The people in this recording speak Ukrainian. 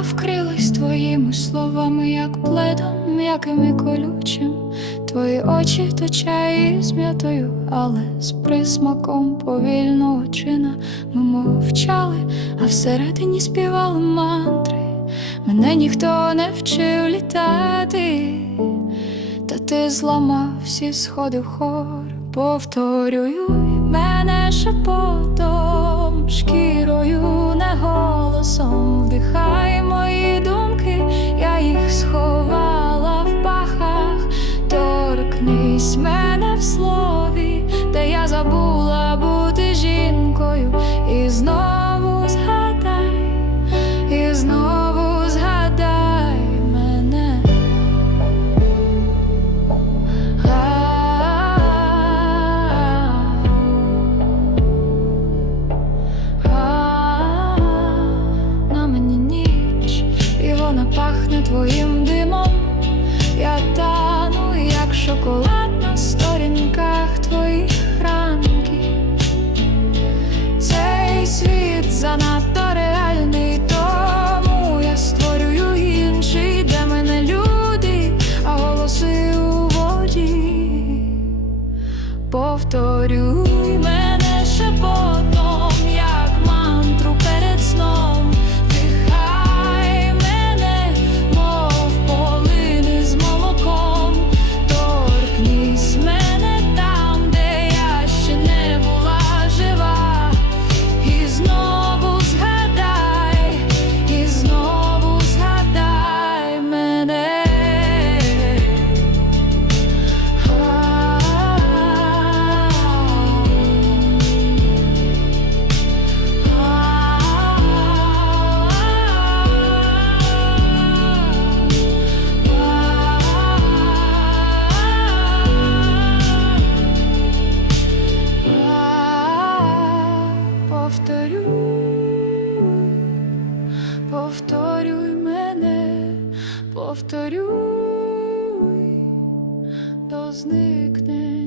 вкрилась твоїми словами, як пледом, м'яким і колючим. Твої очі то чай із м'ятою, але з присмаком повільного чина ми мовчали, а всередині співали мантри. Мене ніхто не вчив літати, та ти зламав всі сходи в хор. Повторюй мене шепотом, шкірою, не голосом. Вдихай пахне твоїм димом. Я тану, як шоколад на сторінках твоїх ранків. Цей світ занадто реальний, тому я створюю інший, де мене люди, а голоси у воді. Повторюй повторюй мене, повторюй, то зникне